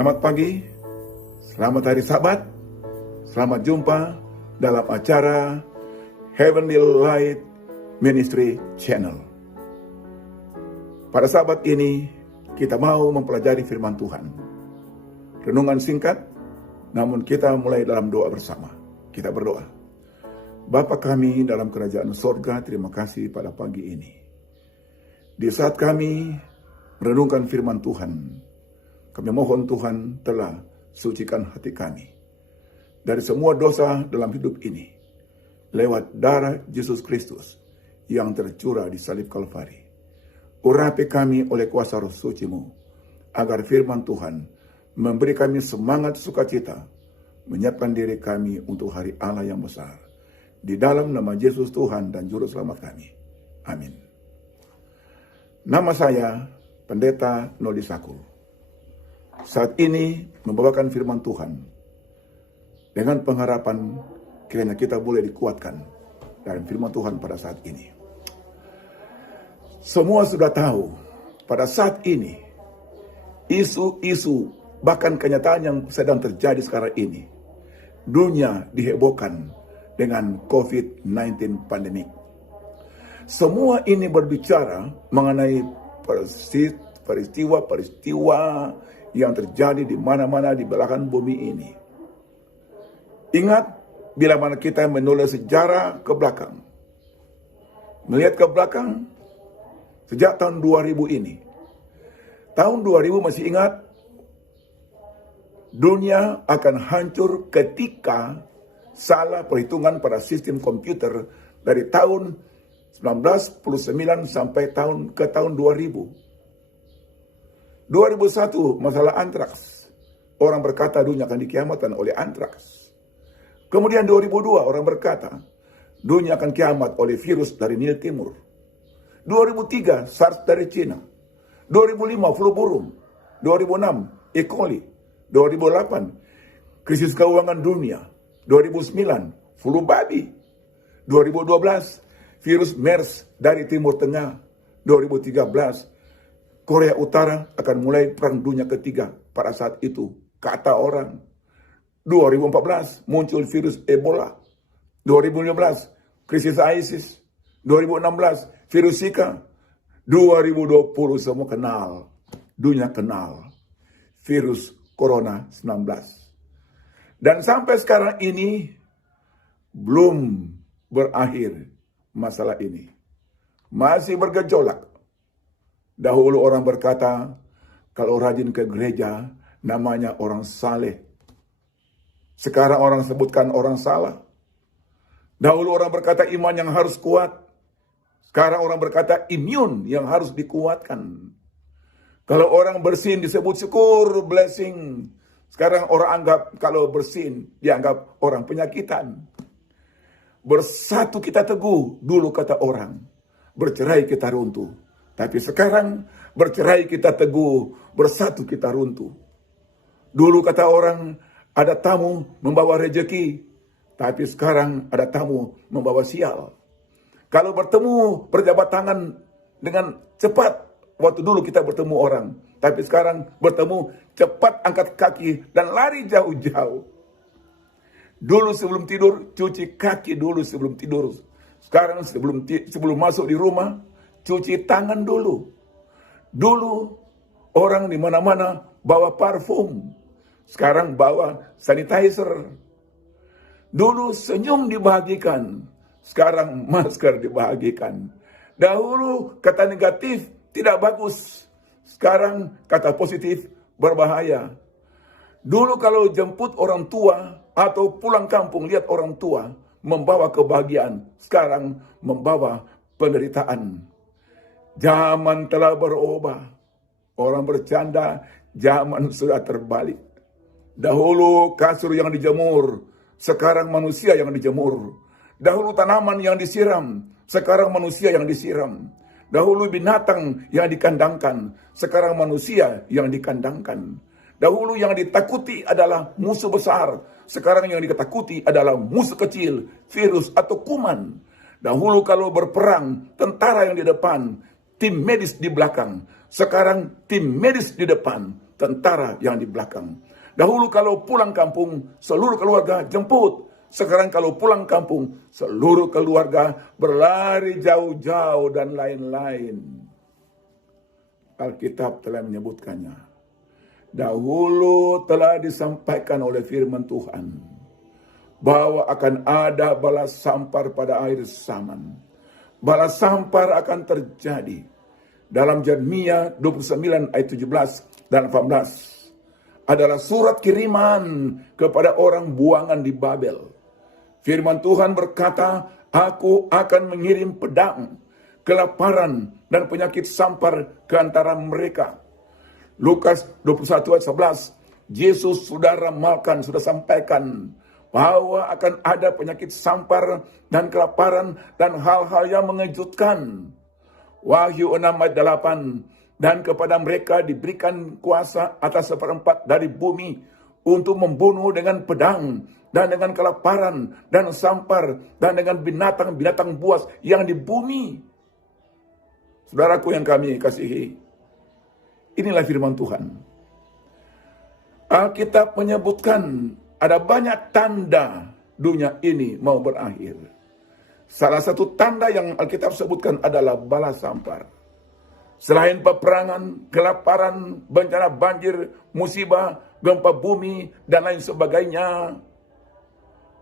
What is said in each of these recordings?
Selamat pagi, selamat hari Sabat, selamat jumpa dalam acara Heavenly Light Ministry Channel. Pada Sabat ini, kita mau mempelajari firman Tuhan. Renungan singkat, namun kita mulai dalam doa bersama. Kita berdoa. Bapa kami dalam kerajaan sorga, terima kasih pada pagi ini. Di saat kami merenungkan firman Tuhan, kami mohon Tuhan telah sucikan hati kami dari semua dosa dalam hidup ini lewat darah Yesus Kristus yang tercurah di salib Kalvari. Urapi kami oleh kuasa Roh Suci-Mu agar firman Tuhan memberi kami semangat sukacita, menyiapkan diri kami untuk hari Allah yang besar. Di dalam nama Yesus Tuhan dan Juru Selamat kami. Amin. Nama saya Pendeta Noli Sakul. Saat ini membawakan firman Tuhan dengan pengharapan kiranya kita boleh dikuatkan dari firman Tuhan pada saat ini. Semua sudah tahu pada saat ini isu-isu bahkan kenyataan yang sedang terjadi sekarang ini, dunia dihebohkan dengan COVID-19 pandemik. Semua ini berbicara mengenai peristiwa-peristiwa yang terjadi di mana-mana di belahan bumi ini. Ingat, bila mana kita menulis sejarah ke belakang, melihat ke belakang, sejak tahun 2000 ini. Tahun 2000 masih ingat, dunia akan hancur ketika salah perhitungan pada sistem komputer dari tahun 1999 sampai tahun 2000. 2001 masalah antraks. Orang berkata dunia akan dikiamatkan oleh antraks. Kemudian 2002 orang berkata dunia akan kiamat oleh virus dari Nil Timur. 2003 SARS dari Cina. 2005 flu burung. 2006 E. coli. 2008 krisis keuangan dunia. 2009 flu babi. 2012 virus MERS dari Timur Tengah. 2013 Korea Utara akan mulai perang dunia ketiga pada saat itu, kata orang. 2014 muncul virus Ebola. 2015 krisis ISIS. 2016 virus Zika. 2020 semua kenal, dunia kenal virus Corona 19. Dan sampai sekarang ini belum berakhir masalah ini. Masih bergejolak. Dahulu orang berkata, kalau rajin ke gereja, namanya orang saleh. Sekarang orang sebutkan orang salah. Dahulu orang berkata iman yang harus kuat. Sekarang orang berkata imun yang harus dikuatkan. Kalau orang bersin disebut syukur, blessing. Sekarang orang anggap kalau bersin dianggap orang penyakitan. Bersatu kita teguh, dulu kata orang. Bercerai kita runtuh. Tapi sekarang bercerai kita teguh, bersatu kita runtuh. Dulu kata orang ada tamu membawa rejeki, tapi sekarang ada tamu membawa sial. Kalau bertemu berjabat tangan dengan cepat, waktu dulu kita bertemu orang. Tapi sekarang bertemu cepat angkat kaki dan lari jauh-jauh. Dulu sebelum tidur cuci kaki dulu sebelum tidur. Sekarang sebelum masuk di rumah cuci tangan dulu. Dulu orang di mana-mana bawa parfum. Sekarang bawa sanitizer. Dulu senyum dibahagikan. Sekarang masker dibahagikan. Dahulu kata negatif tidak bagus. Sekarang kata positif berbahaya. Dulu kalau jemput orang tua atau pulang kampung lihat orang tua membawa kebahagiaan. Sekarang membawa penderitaan. Zaman telah berubah. Orang bercanda, zaman sudah terbalik. Dahulu kasur yang dijemur, sekarang manusia yang dijemur. Dahulu tanaman yang disiram, sekarang manusia yang disiram. Dahulu binatang yang dikandangkan, sekarang manusia yang dikandangkan. Dahulu yang ditakuti adalah musuh besar, sekarang yang ditakuti adalah musuh kecil, virus atau kuman. Dahulu kalau berperang, tentara yang di depan, tim medis di belakang. Sekarang tim medis di depan, tentara yang di belakang. Dahulu kalau pulang kampung, seluruh keluarga jemput. Sekarang kalau pulang kampung, seluruh keluarga berlari jauh-jauh dan lain-lain. Alkitab telah menyebutkannya. Dahulu telah disampaikan oleh firman Tuhan bahwa akan ada balas sampar pada akhir zaman. Balas sampar akan terjadi. Dalam Yeremia 29 ayat 17 dan 18 adalah surat kiriman kepada orang buangan di Babel. Firman Tuhan berkata, aku akan mengirim pedang, kelaparan, dan penyakit sampar ke antara mereka. Lukas 21 ayat 11, Yesus sudah ramalkan, sudah sampaikan bahwa akan ada penyakit sampar dan kelaparan dan hal-hal yang mengejutkan. Wahyu 6 ayat 8, dan kepada mereka diberikan kuasa atas seperempat dari bumi untuk membunuh dengan pedang dan dengan kelaparan dan sampar dan dengan binatang-binatang buas yang di bumi. Saudaraku yang kami kasihi, inilah firman Tuhan. Alkitab menyebutkan ada banyak tanda dunia ini mau berakhir. Salah satu tanda yang Alkitab sebutkan adalah balas sampar. Selain peperangan, kelaparan, bencana banjir, musibah, gempa bumi, dan lain sebagainya,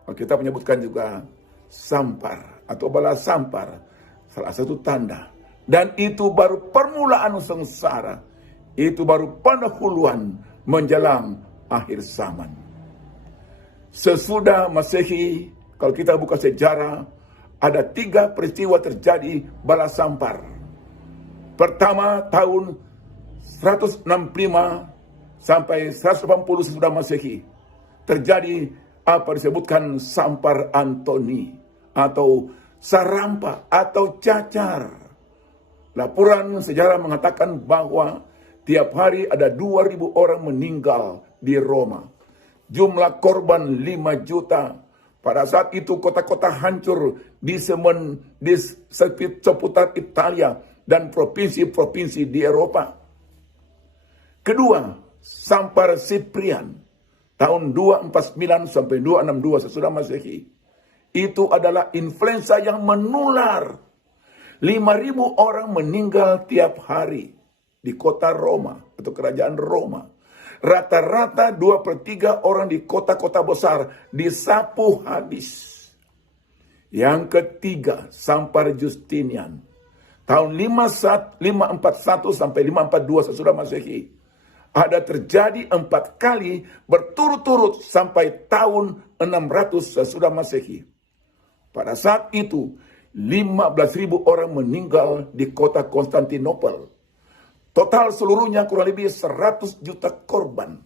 Alkitab menyebutkan juga sampar atau balas sampar. Salah satu tanda. Dan itu baru permulaan sengsara. Itu baru pendahuluan menjelang akhir zaman. Sesudah Masehi, kalau kita buka sejarah, ada 3 peristiwa terjadi balas sampar. Pertama tahun 165 sampai 180 sesudah Masehi. Terjadi apa disebutkan sampar Antoni atau sarampa atau cacar. Laporan sejarah mengatakan bahwa tiap hari ada 2.000 orang meninggal di Roma. Jumlah korban 5 juta. Pada saat itu kota-kota hancur di seputar Italia dan provinsi-provinsi di Eropa. Kedua, sampar Siprian tahun 249 sampai 262 sesudah Masehi. Itu adalah influenza yang menular. 5.000 orang meninggal tiap hari di kota Roma atau kerajaan Roma. Rata-rata 2/3 orang di kota-kota besar disapu habis. Yang ketiga, sampar Justinian. Tahun 541 sampai 542 sesudah Masehi. Ada terjadi 4 kali berturut-turut sampai tahun 600 sesudah Masehi. Pada saat itu, 15.000 orang meninggal di kota Konstantinopel. Total seluruhnya kurang lebih 100 juta korban.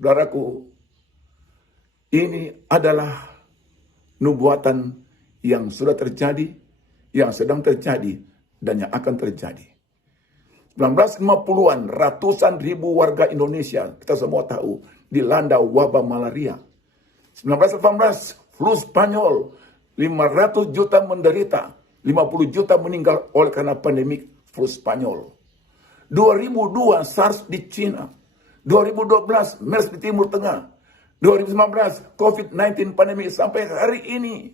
Saudaraku, ini adalah nubuatan yang sudah terjadi, yang sedang terjadi, dan yang akan terjadi. 1950-an, ratusan ribu warga Indonesia, kita semua tahu, dilanda wabah malaria. 1918, flu Spanyol, 500 juta menderita, 50 juta meninggal oleh karena pandemi flu Spanyol. 2002 SARS di Cina, 2012 MERS di Timur Tengah, 2019 COVID-19 pandemi sampai hari ini.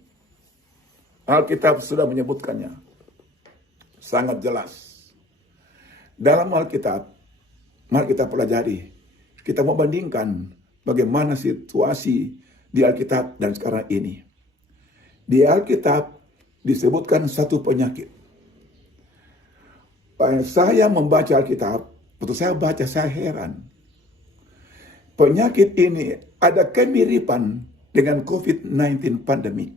Alkitab sudah menyebutkannya sangat jelas. Dalam Alkitab, mari kita pelajari, kita membandingkan bagaimana situasi di Alkitab dan sekarang ini. Di Alkitab disebutkan satu penyakit. Saya membaca Alkitab, waktu saya baca saya heran. Penyakit ini ada kemiripan dengan COVID-19 pandemi.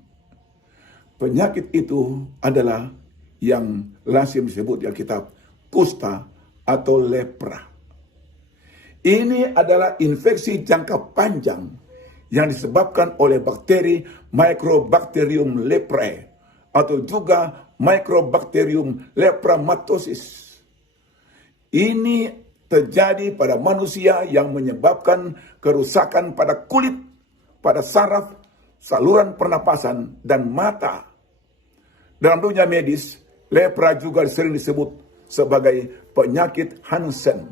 Penyakit itu adalah yang lazim disebut di Alkitab kusta atau lepra. Ini adalah infeksi jangka panjang yang disebabkan oleh bakteri Mycobacterium leprae atau juga Mycobacterium lepromatosis. Ini terjadi pada manusia yang menyebabkan kerusakan pada kulit, pada saraf, saluran pernapasan, dan mata. Dalam dunia medis, lepra juga sering disebut sebagai penyakit Hansen.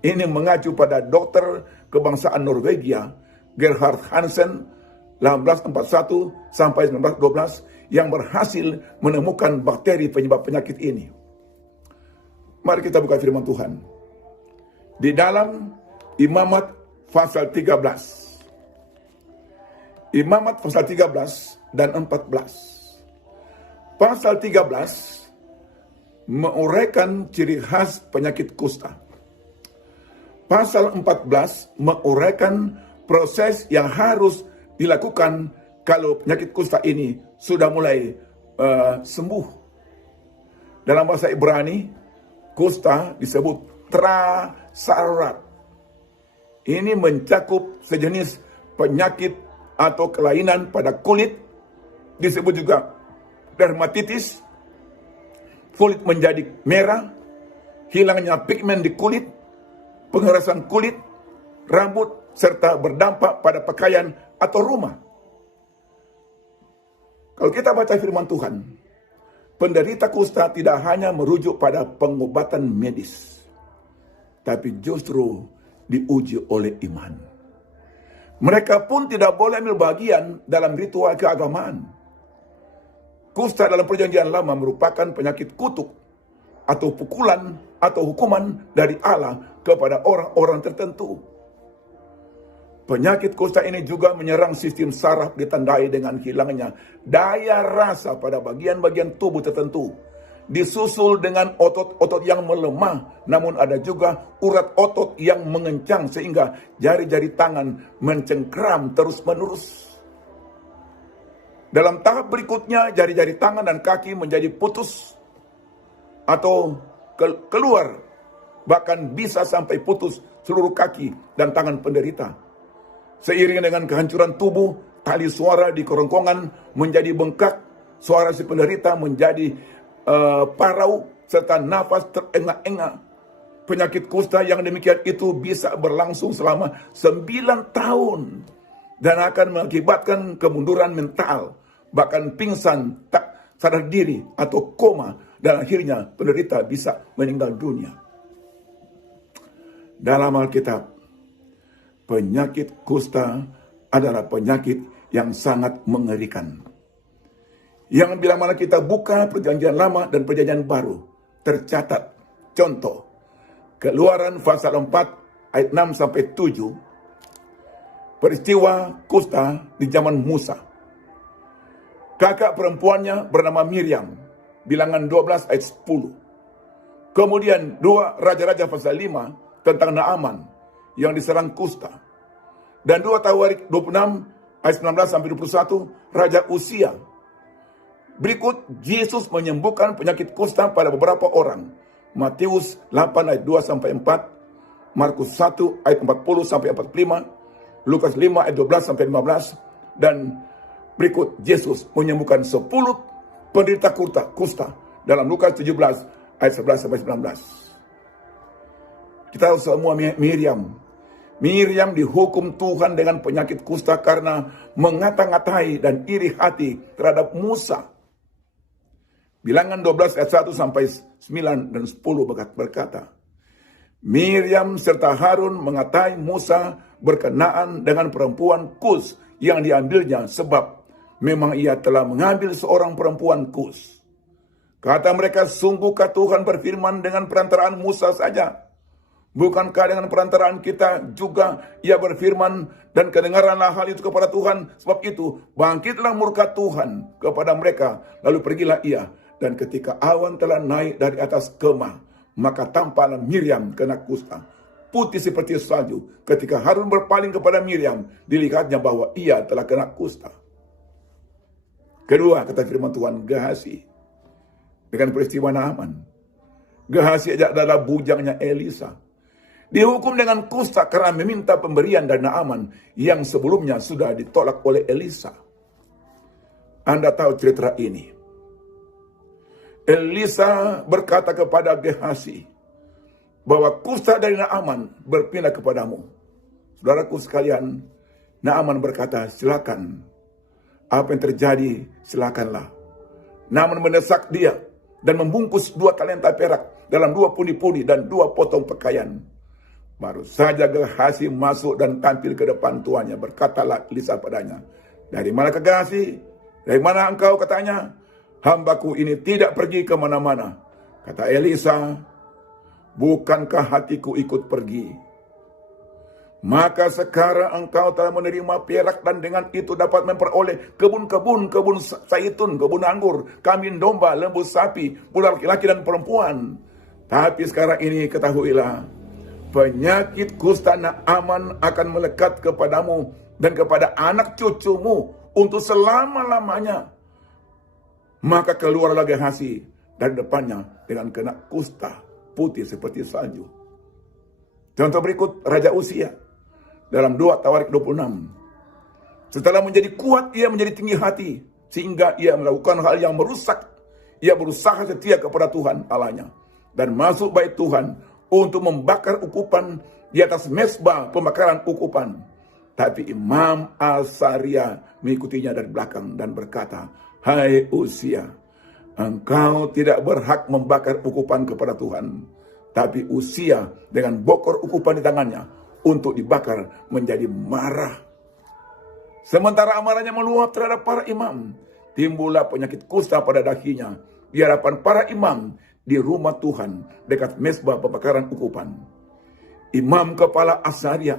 Ini mengacu pada dokter kebangsaan Norwegia, Gerhard Hansen, 1841 sampai 1912, yang berhasil menemukan bakteri penyebab penyakit ini. Mari kita buka firman Tuhan. Di dalam Imamat pasal 13. Imamat pasal 13 dan 14. Pasal 13 menguraikan ciri khas penyakit kusta. Pasal 14 menguraikan proses yang harus dilakukan kalau penyakit kusta ini sudah mulai sembuh. Dalam bahasa Ibrani, kusta disebut trasarat. Ini mencakup sejenis penyakit atau kelainan pada kulit, disebut juga dermatitis. Kulit menjadi merah, hilangnya pigmen di kulit, pengerasan kulit, rambut, serta berdampak pada pakaian atau rumah. Kalau kita baca firman Tuhan, penderita kusta tidak hanya merujuk pada pengobatan medis, tapi justru diuji oleh iman. Mereka pun tidak boleh ambil bagian dalam ritual keagamaan. Kusta dalam perjanjian lama merupakan penyakit kutuk atau pukulan atau hukuman dari Allah kepada orang-orang tertentu. Penyakit kusta ini juga menyerang sistem saraf, ditandai dengan hilangnya daya rasa pada bagian-bagian tubuh tertentu. Disusul dengan otot-otot yang melemah, namun ada juga urat otot yang mengencang sehingga jari-jari tangan mencengkram terus-menerus. Dalam tahap berikutnya, jari-jari tangan dan kaki menjadi putus atau keluar, bahkan bisa sampai putus seluruh kaki dan tangan penderita. Seiring dengan kehancuran tubuh, tali suara di kerongkongan menjadi bengkak, suara si penderita menjadi parau, serta nafas terengah-engah. Penyakit kusta yang demikian itu bisa berlangsung selama 9 tahun dan akan mengakibatkan kemunduran mental, bahkan pingsan, tak sadar diri, atau koma, dan akhirnya penderita bisa meninggal dunia. Dalam Alkitab, penyakit kusta adalah penyakit yang sangat mengerikan. Yang bila mana kita buka perjanjian lama dan perjanjian baru, tercatat contoh Keluaran pasal 4 ayat 6 sampai 7, peristiwa kusta di zaman Musa. Kakak perempuannya bernama Miriam, bilangan 12 ayat 10. Kemudian 2 Raja-Raja pasal 5 tentang Naaman yang diserang kusta. Dan 2 Tawarik 26 ayat 19 sampai 21, Raja Usia. Berikut Yesus menyembuhkan penyakit kusta pada beberapa orang. Matius 8 ayat 2 sampai 4, Markus 1 ayat 40 sampai 45, Lukas 5 ayat 12 sampai 15, dan berikut Yesus menyembuhkan 10 penderita kusta dalam Lukas 17 ayat 11 sampai 19. Kita tahu semua Miriam dihukum Tuhan dengan penyakit kusta karena mengata-ngatai dan iri hati terhadap Musa. Bilangan 12 ayat 1 sampai 9 dan 10 berkata, Miriam serta Harun mengatai Musa berkenaan dengan perempuan Kus yang diambilnya, sebab memang ia telah mengambil seorang perempuan Kus. Kata mereka, sungguhkah Tuhan berfirman dengan perantaraan Musa saja? Bukankah dengan perantaraan kita juga ia berfirman, dan kedengaranlah hal itu kepada Tuhan? Sebab itu bangkitlah murka Tuhan kepada mereka, lalu pergilah ia. Dan ketika awan telah naik dari atas kemah, maka tampaklah Miriam kena kusta, putih seperti salju. Ketika Harun berpaling kepada Miriam, dilihatnya bahwa ia telah kena kusta. Kedua, kata firman Tuhan, Gehazi dengan peristiwa Naaman. Gehazi adalah bujangnya Elisa. Dihukum dengan kusta karena meminta pemberian dari Naaman yang sebelumnya sudah ditolak oleh Elisa. Anda tahu cerita ini. Elisa berkata kepada Gehazi bahwa kusta dari Naaman berpindah kepadamu. Saudaraku sekalian, Naaman berkata, silakan. Apa yang terjadi, silakanlah. Naaman mendesak dia dan membungkus 2 talenta perak dalam 2 pundi-pundi dan 2 potong pakaian. Baru saja Gehazi masuk dan tampil ke depan tuannya. Berkatalah Elisa padanya, "Dari mana Gehazi? Dari mana engkau?" katanya. "Hambaku ini tidak pergi kemana-mana." Kata Elisa, "Bukankah hatiku ikut pergi? Maka sekarang engkau telah menerima perak dan dengan itu dapat memperoleh kebun-kebun, kebun zaitun, kebun anggur, kambing domba, lembu sapi, budak laki-laki dan perempuan. Tapi sekarang ini ketahuilah, penyakit kusta Naaman akan melekat kepadamu dan kepada anak cucumu untuk selama-lamanya." Maka keluarlah Gehazi dari depannya dengan kena kusta putih seperti salju. Contoh berikut Raja Uzia dalam 2 Tawarik 26. Setelah menjadi kuat, ia menjadi tinggi hati, sehingga ia melakukan hal yang merusak. Ia berusaha setia kepada Tuhan Allahnya dan masuk bait Tuhan untuk membakar ukupan di atas mezbah pembakaran ukupan. Tapi Imam Asaria mengikutinya dari belakang dan berkata, "Hai Uzia, engkau tidak berhak membakar ukupan kepada Tuhan." Tapi Uzia dengan bokor ukupan di tangannya untuk dibakar menjadi marah. Sementara amarahnya meluap terhadap para imam, timbullah penyakit kusta pada dahinya di hadapan para imam di rumah Tuhan dekat mezbah pembakaran ukupan. Imam kepala Asaria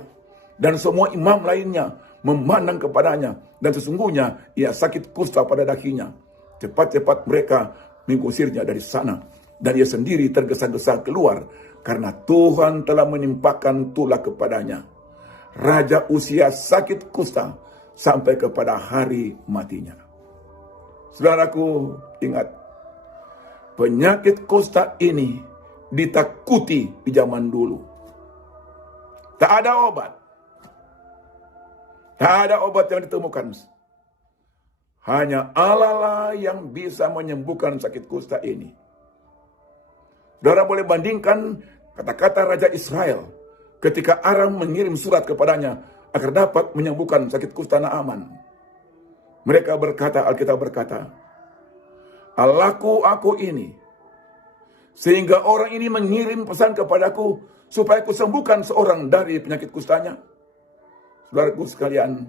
dan semua imam lainnya memandang kepadanya, dan sesungguhnya ia sakit kusta pada dahinya. Cepat-cepat mereka mengusirnya dari sana, dan ia sendiri tergesa-gesa keluar karena Tuhan telah menimpakan tulah kepadanya. Raja Uzia sakit kusta sampai kepada hari matinya. Saudaraku, ingat, penyakit kusta ini ditakuti di zaman dulu. Tak ada obat. Tak ada obat yang ditemukan. Hanya Allah lah yang bisa menyembuhkan sakit kusta ini. Saudara boleh bandingkan kata-kata Raja Israel ketika Aram mengirim surat kepadanya agar dapat menyembuhkan sakit kusta Naaman. Mereka berkata, Alkitab berkata, "Allahku aku ini, sehingga orang ini mengirim pesan kepadaku supaya kusembuhkan seorang dari penyakit kustanya." Saudaraku sekalian,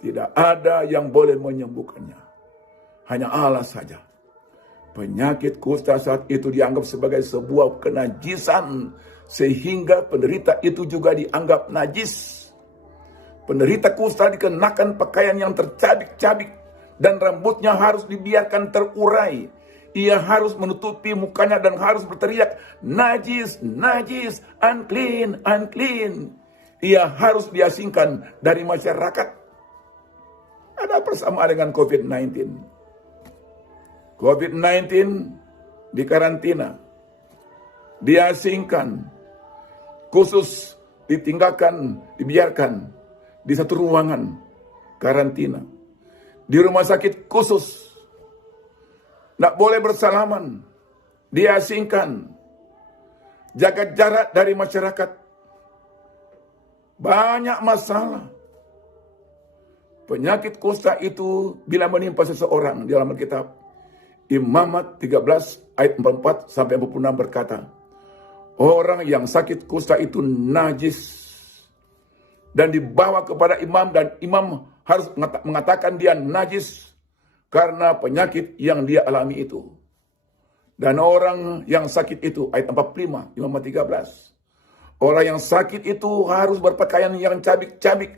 tidak ada yang boleh menyembuhkannya. Hanya Allah saja. Penyakit kusta saat itu dianggap sebagai sebuah kenajisan, sehingga penderita itu juga dianggap najis. Penderita kusta dikenakan pakaian yang tercabik-cabik dan rambutnya harus dibiarkan terurai. Ia harus menutupi mukanya dan harus berteriak, "Najis, najis, unclean, unclean." Ia harus diasingkan dari masyarakat. Ada persamaan dengan COVID-19. COVID-19 dikarantina, diasingkan, khusus ditinggalkan, dibiarkan di satu ruangan karantina. Di rumah sakit khusus, tidak boleh bersalaman, diasingkan, jaga jarak dari masyarakat. Banyak masalah. Penyakit kusta itu bila menimpa seseorang, di dalam Alkitab, Imamat 13 ayat 44 sampai 46 berkata, orang yang sakit kusta itu najis dan dibawa kepada imam, dan imam harus mengatakan dia najis karena penyakit yang dia alami itu. Dan orang yang sakit itu, ayat 45, Imamat 13, orang yang sakit itu harus berpakaian yang cabik-cabik,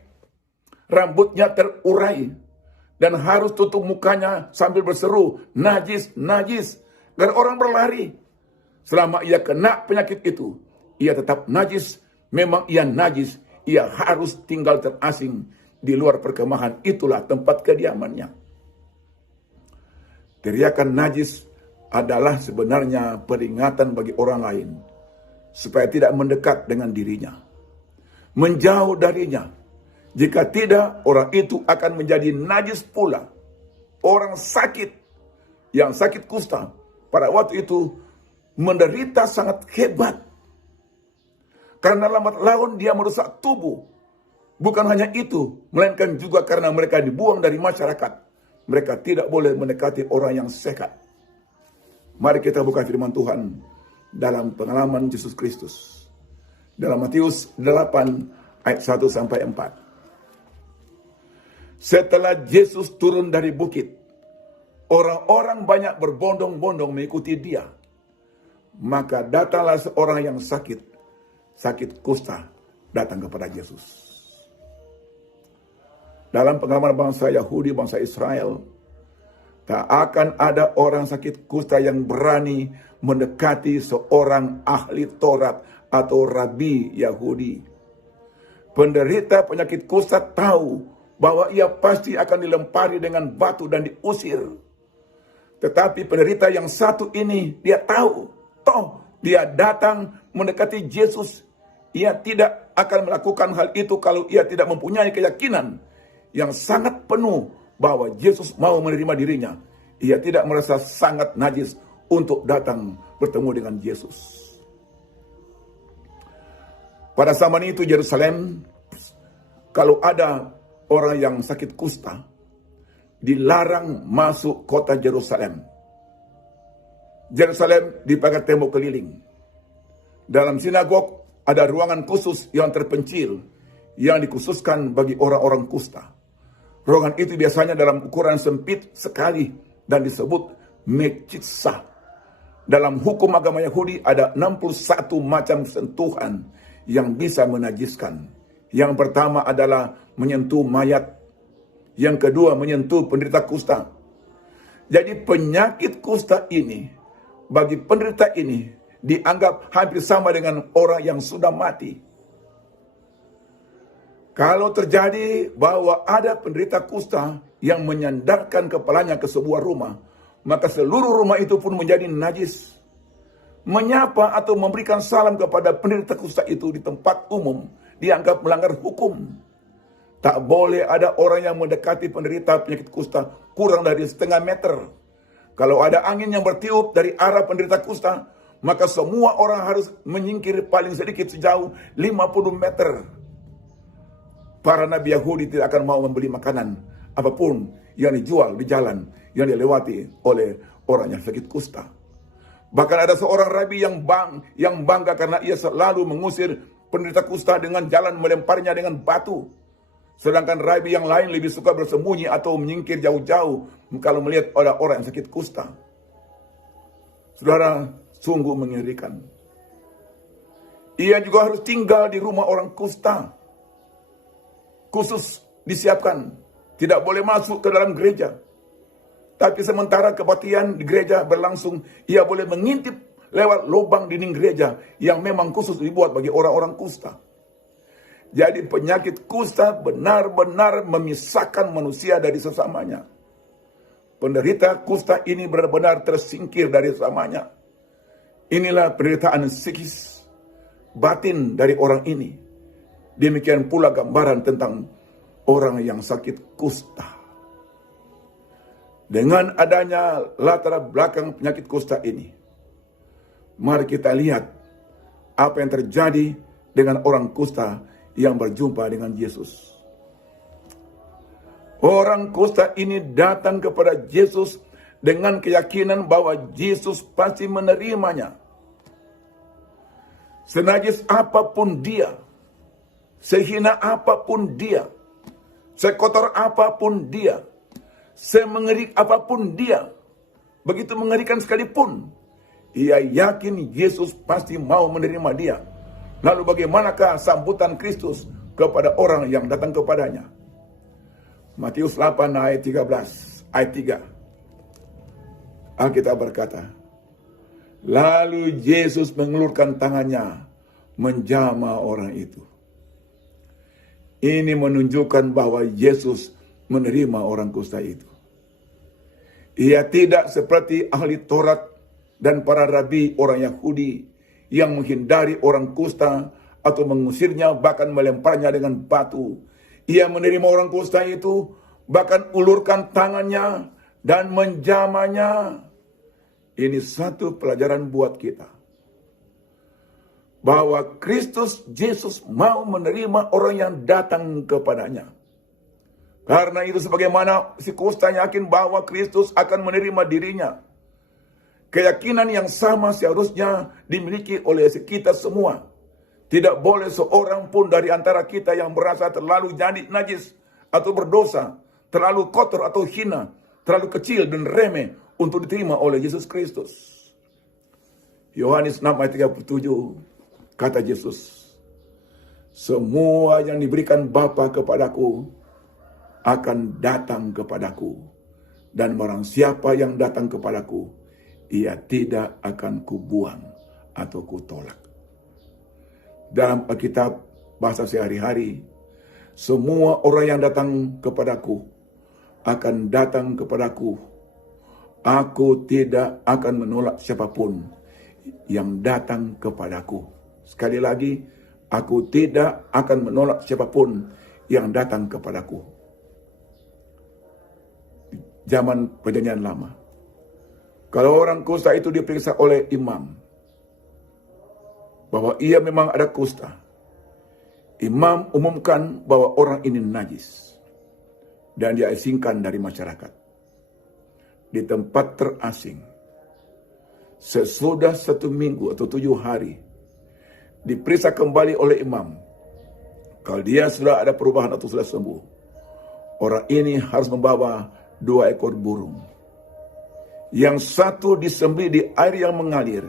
rambutnya terurai, dan harus tutup mukanya sambil berseru, "Najis, najis." Agar orang berlari. Selama ia kena penyakit itu, ia tetap najis. Memang ia najis, ia harus tinggal terasing di luar perkemahan. Itulah tempat kediamannya. Teriakan najis adalah sebenarnya peringatan bagi orang lain supaya tidak mendekat dengan dirinya, menjauh darinya. Jika tidak, orang itu akan menjadi najis pula. Orang sakit, yang sakit kusta, pada waktu itu menderita sangat hebat. Karena lambat laun dia merusak tubuh. Bukan hanya itu, melainkan juga karena mereka dibuang dari masyarakat. Mereka tidak boleh mendekati orang yang sehat. Mari kita buka firman Tuhan dalam pengalaman Yesus Kristus. Dalam Matius 8 ayat 1 sampai 4. Setelah Yesus turun dari bukit, orang-orang banyak berbondong-bondong mengikuti dia. Maka datanglah seorang yang sakit kusta, datang kepada Yesus. Dalam pengalaman bangsa Yahudi, bangsa Israel, tak akan ada orang sakit kusta yang berani mendekati seorang ahli Taurat atau rabi Yahudi. Penderita penyakit kusta tahu bahwa ia pasti akan dilempari dengan batu dan diusir. Tetapi penderita yang satu ini, dia tahu, dia datang mendekati Yesus. Ia tidak akan melakukan hal itu kalau ia tidak mempunyai keyakinan yang sangat penuh bahwa Yesus mau menerima dirinya. Ia tidak merasa sangat najis untuk datang bertemu dengan Yesus. Pada zaman itu Yerusalem, kalau ada orang yang sakit kusta, dilarang masuk kota Yerusalem. Yerusalem dipagar tembok keliling. Dalam sinagog ada ruangan khusus yang terpencil yang dikhususkan bagi orang-orang kusta. Ruangan itu biasanya dalam ukuran sempit sekali dan disebut mecitsa. Dalam hukum agama Yahudi ada 61 macam sentuhan yang bisa menajiskan. Yang pertama adalah menyentuh mayat. Yang kedua menyentuh penderita kusta. Jadi penyakit kusta ini, bagi penderita ini, dianggap hampir sama dengan orang yang sudah mati. Kalau terjadi bahwa ada penderita kusta yang menyandarkan kepalanya ke sebuah rumah, maka seluruh rumah itu pun menjadi najis. Menyapa atau memberikan salam kepada penderita kusta itu di tempat umum dianggap melanggar hukum. Tak boleh ada orang yang mendekati penderita penyakit kusta kurang dari setengah meter. Kalau ada angin yang bertiup dari arah penderita kusta, maka semua orang harus menyingkir paling sedikit sejauh 50 meter. Para nabi Yahudi tidak akan mau membeli makanan apapun yang dijual di jalan yang dilewati oleh orang yang sakit kusta. Bahkan ada seorang rabi yang bangga karena ia selalu mengusir penderita kusta dengan jalan melemparnya dengan batu. Sedangkan rabi yang lain lebih suka bersembunyi atau menyingkir jauh-jauh kalau melihat orang yang sakit kusta. Saudara, sungguh mengerikan. Ia juga harus tinggal di rumah orang kusta. Khusus disiapkan. Tidak boleh masuk ke dalam gereja. Tapi sementara kebaktian di gereja berlangsung, ia boleh mengintip lewat lubang dinding gereja yang memang khusus dibuat bagi orang-orang kusta. Jadi penyakit kusta benar-benar memisahkan manusia dari sesamanya. Penderita kusta ini benar-benar tersingkir dari sesamanya. Inilah penderitaan psikis batin dari orang ini. Demikian pula gambaran tentang orang yang sakit kusta. Dengan adanya latar belakang penyakit kusta ini, mari kita lihat apa yang terjadi dengan orang kusta yang berjumpa dengan Yesus. Orang kusta ini datang kepada Yesus dengan keyakinan bahwa Yesus pasti menerimanya. Senajis apapun dia, sehina apapun dia, sekotor apapun dia, semengerikan apapun dia, begitu mengerikan sekalipun, ia yakin Yesus pasti mau menerima dia. Lalu bagaimanakah sambutan Kristus kepada orang yang datang kepadanya? Matius 8 ayat 13, ayat 3. Alkitab berkata, lalu Yesus mengulurkan tangannya menjamah orang itu. Ini menunjukkan bahwa Yesus menerima orang kusta itu. Ia tidak seperti ahli Taurat dan para rabi orang Yahudi yang menghindari orang kusta atau mengusirnya, bahkan melemparnya dengan batu. Ia menerima orang kusta itu, bahkan ulurkan tangannya dan menjamahnya. Ini satu pelajaran buat kita, bahwa Kristus Yesus mau menerima orang yang datang kepadanya. Karena itu sebagaimana si kusta yakin bahwa Kristus akan menerima dirinya. Keyakinan yang sama seharusnya dimiliki oleh kita semua. Tidak boleh seorang pun dari antara kita yang merasa terlalu najis atau berdosa, terlalu kotor atau hina, terlalu kecil dan remeh untuk diterima oleh Yesus Kristus. Yohanes 6 ayat 37, kata Yesus, semua yang diberikan Bapa kepadaku akan datang kepadaku, dan barang siapa yang datang kepadaku, ia tidak akan kubuang atau kutolak. Dalam Alkitab bahasa sehari-hari, semua orang yang datang kepadaku akan datang kepadaku. Aku tidak akan menolak siapapun yang datang kepadaku. Sekali lagi, aku tidak akan menolak siapapun yang datang kepadaku. Zaman Perjanjian Lama, kalau orang kusta itu diperiksa oleh imam bahwa ia memang ada kusta, imam umumkan bahwa orang ini najis dan dia asingkan dari masyarakat. Di tempat terasing, sesudah 1 minggu atau 7 hari, diperiksa kembali oleh imam. Kalau dia sudah ada perubahan atau sudah sembuh, orang ini harus membawa 2 ekor burung. Yang satu disembelih di air yang mengalir,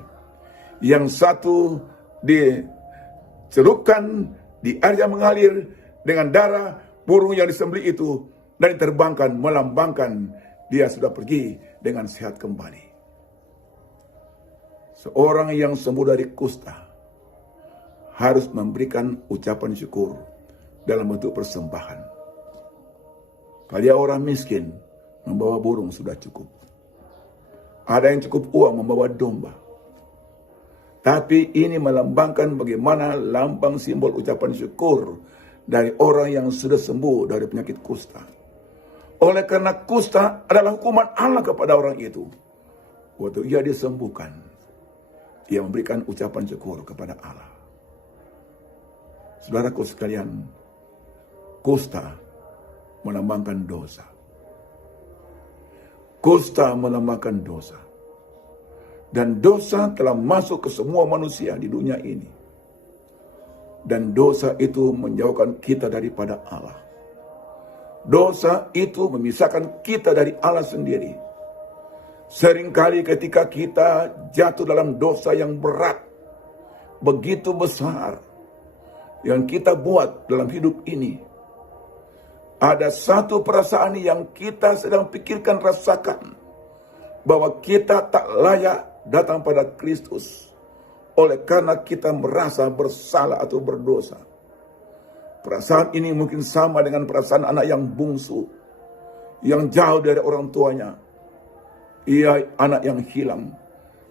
yang satu dicelupkan di air yang mengalir dengan darah burung yang disembelih itu, dan diterbangkan melambangkan dia sudah pergi dengan sehat kembali. Seorang yang sembuh dari kusta harus memberikan ucapan syukur dalam bentuk persembahan. Kalau dia orang miskin, membawa burung sudah cukup. Ada yang cukup uang membawa domba. Tapi ini melambangkan bagaimana lambang simbol ucapan syukur dari orang yang sudah sembuh dari penyakit kusta. Oleh karena kusta adalah hukuman Allah kepada orang itu. Waktu ia disembuhkan, ia memberikan ucapan syukur kepada Allah. Saudaraku sekalian, kusta melambangkan dosa. Kusta melambangkan dosa. Dan dosa telah masuk ke semua manusia di dunia ini. Dan dosa itu menjauhkan kita daripada Allah. Dosa itu memisahkan kita dari Allah sendiri. Seringkali ketika kita jatuh dalam dosa yang berat, begitu besar, yang kita buat dalam hidup ini, ada satu perasaan yang kita sedang pikirkan, rasakan, bahwa kita tak layak datang pada Kristus oleh karena kita merasa bersalah atau berdosa. Perasaan ini mungkin sama dengan perasaan anak yang bungsu, yang jauh dari orang tuanya. Ia anak yang hilang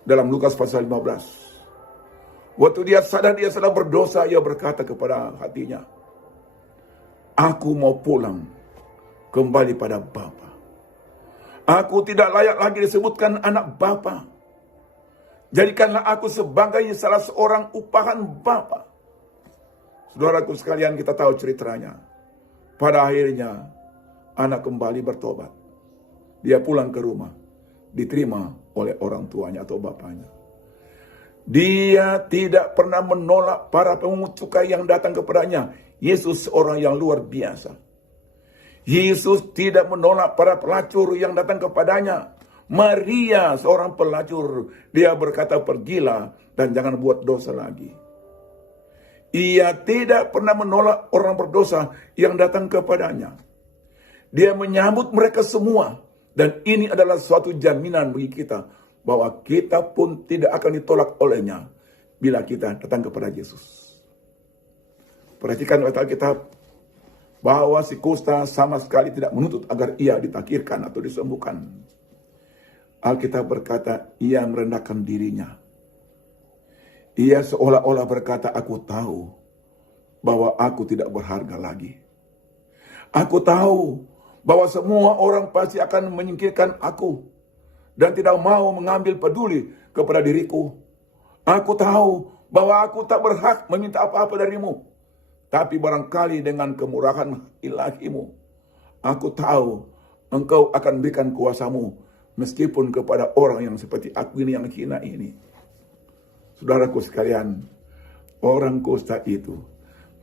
dalam Lukas pasal 15. Waktu dia sadar dia sedang berdosa, ia berkata kepada hatinya, aku mau pulang kembali pada Bapa. Aku tidak layak lagi disebutkan anak Bapa. Jadikanlah aku sebagai salah seorang upahan Bapa. Saudaraku sekalian, kita tahu ceritanya. Pada akhirnya, anak kembali bertobat. Dia pulang ke rumah, diterima oleh orang tuanya atau bapaknya. Dia tidak pernah menolak para pemungut cukai yang datang kepadanya. Yesus seorang yang luar biasa. Yesus tidak menolak para pelacur yang datang kepadanya. Maria seorang pelacur, dia berkata, pergilah dan jangan buat dosa lagi. Ia tidak pernah menolak orang berdosa yang datang kepadanya. Dia menyambut mereka semua. Dan ini adalah suatu jaminan bagi kita, bahwa kita pun tidak akan ditolak olehnya bila kita datang kepada Yesus. Perhatikan Alkitab, bahwa si kusta sama sekali tidak menuntut agar ia ditakirkan atau disembuhkan. Alkitab berkata, ia merendahkan dirinya. Ia seolah-olah berkata, aku tahu bahwa aku tidak berharga lagi. Aku tahu bahwa semua orang pasti akan menyingkirkan aku dan tidak mau mengambil peduli kepada diriku. Aku tahu bahwa aku tak berhak meminta apa-apa darimu. Tapi barangkali dengan kemurahan ilahimu, aku tahu engkau akan berikan kuasamu meskipun kepada orang yang seperti aku ini yang hina ini. Saudaraku sekalian, orang kusta itu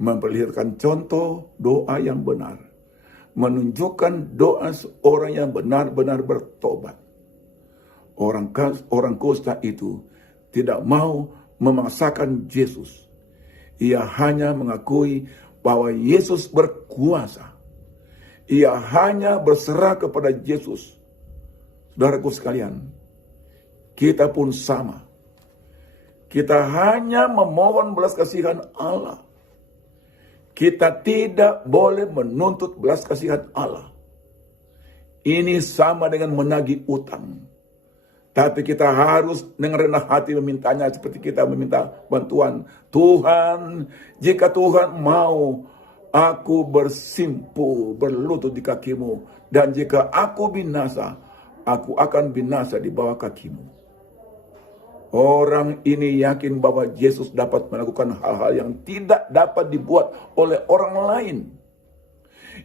memperlihatkan contoh doa yang benar, menunjukkan doa seorang yang benar-benar bertobat. Orang kusta itu tidak mau memaksakan Yesus. Ia hanya mengakui bahwa Yesus berkuasa. Ia hanya berserah kepada Yesus. Saudaraku sekalian, kita pun sama. Kita hanya memohon belas kasihan Allah. Kita tidak boleh menuntut belas kasihan Allah. Ini sama dengan menagih utang. Tapi kita harus dengan rendah hati memintanya seperti kita meminta bantuan. Tuhan, jika Tuhan mau, aku bersimpu, berlutut di kakimu. Dan jika aku binasa, aku akan binasa di bawah kakimu. Orang ini yakin bahwa Yesus dapat melakukan hal-hal yang tidak dapat dibuat oleh orang lain.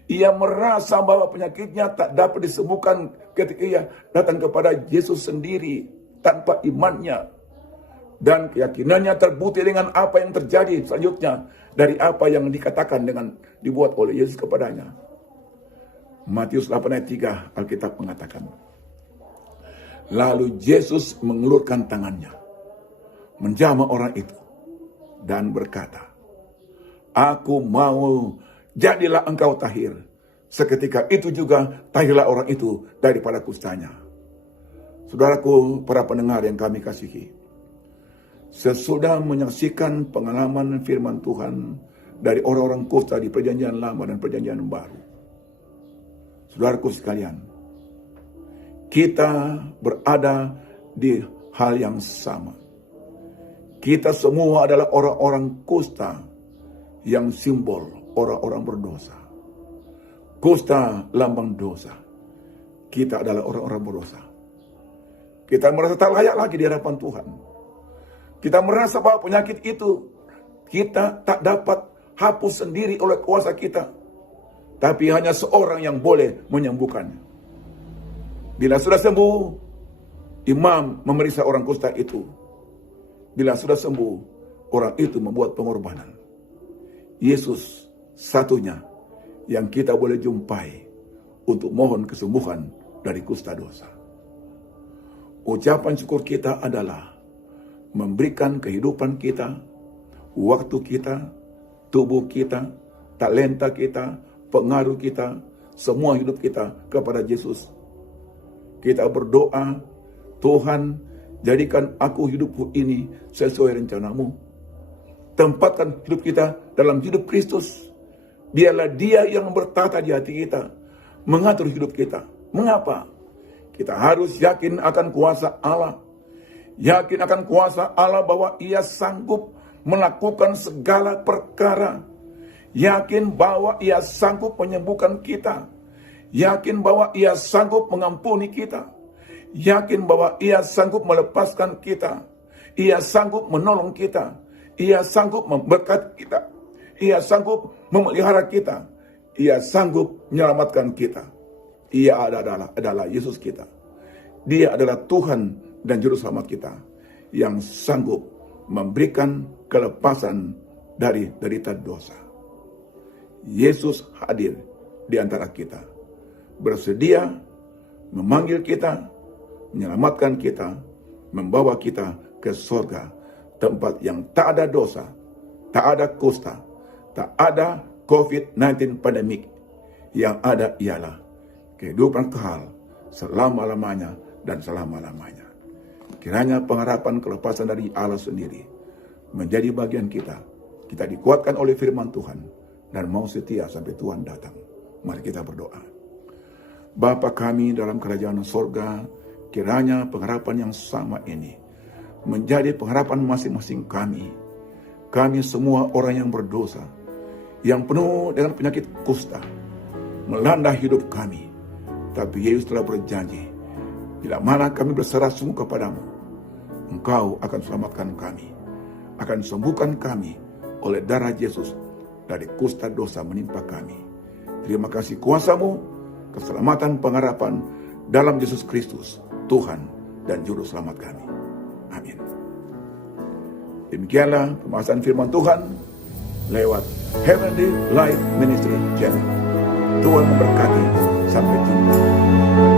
Ia merasa bahwa penyakitnya tak dapat disembuhkan ketika ia datang kepada Yesus sendiri tanpa imannya. Dan keyakinannya terbukti dengan apa yang terjadi selanjutnya dari apa yang dikatakan dengan dibuat oleh Yesus kepadanya. Matius 8 ayat 3 Alkitab mengatakan, lalu Yesus mengulurkan tangannya, menjamah orang itu, dan berkata, aku mau, jadilah engkau tahir. Seketika itu juga tahirlah orang itu daripada kustanya. Saudaraku, para pendengar yang kami kasihi, sesudah menyaksikan pengalaman firman Tuhan dari orang-orang kusta di Perjanjian Lama dan Perjanjian Baru, saudaraku sekalian, kita berada di hal yang sama. Kita semua adalah orang-orang kusta yang simbol orang-orang berdosa. Kusta lambang dosa. Kita adalah orang-orang berdosa. Kita merasa tak layak lagi di hadapan Tuhan. Kita merasa bahwa penyakit itu kita tak dapat hapus sendiri oleh kuasa kita. Tapi hanya seorang yang boleh menyembuhkannya. Bila sudah sembuh, imam memeriksa orang kusta itu. Bila sudah sembuh, orang itu membuat pengorbanan. Yesus satunya yang kita boleh jumpai untuk mohon kesembuhan dari kusta dosa. Ucapan syukur kita adalah memberikan kehidupan kita, waktu kita, tubuh kita, talenta kita, pengaruh kita, semua hidup kita kepada Yesus. Kita berdoa, Tuhan, jadikan aku hidupku ini sesuai rencanamu. Tempatkan hidup kita dalam hidup Kristus. Biarlah Dia yang bertata di hati kita, mengatur hidup kita. Mengapa? Kita harus yakin akan kuasa Allah. Yakin akan kuasa Allah bahwa Ia sanggup melakukan segala perkara. Yakin bahwa Ia sanggup menyembuhkan kita. Yakin bahwa Ia sanggup mengampuni kita. Yakin bahwa Ia sanggup melepaskan kita. Ia sanggup menolong kita. Ia sanggup memberkati kita. Ia sanggup memelihara kita. Ia sanggup menyelamatkan kita. Ia adalah Yesus kita. Dia adalah Tuhan dan Juru Selamat kita yang sanggup memberikan kelepasan dari derita dosa. Yesus hadir di antara kita, bersedia memanggil kita, menyelamatkan kita, membawa kita ke surga, tempat yang tak ada dosa, tak ada kusta, tak ada COVID-19 pandemik. Yang ada ialah kehidupan kekal selama-lamanya dan selama-lamanya. Kiranya pengharapan kelepasan dari Allah sendiri menjadi bagian kita. Kita dikuatkan oleh firman Tuhan dan mau setia sampai Tuhan datang. Mari kita berdoa. Bapa kami dalam kerajaan sorga, kiranya pengharapan yang sama ini menjadi pengharapan masing-masing kami. Kami semua orang yang berdosa, yang penuh dengan penyakit kusta, melanda hidup kami. Tapi Yesus telah berjanji, bila mana kami berserah sungguh kepadamu, Engkau akan selamatkan kami, akan sembuhkan kami oleh darah Yesus dari kusta dosa menimpa kami. Terima kasih kuasa-Mu, keselamatan pengharapan dalam Yesus Kristus. Tuhan dan Juru Selamat kami. Amin. Demikianlah pembahasan firman Tuhan lewat Heavenly Life Ministry Channel. Tuhan memberkati. Sampai jumpa.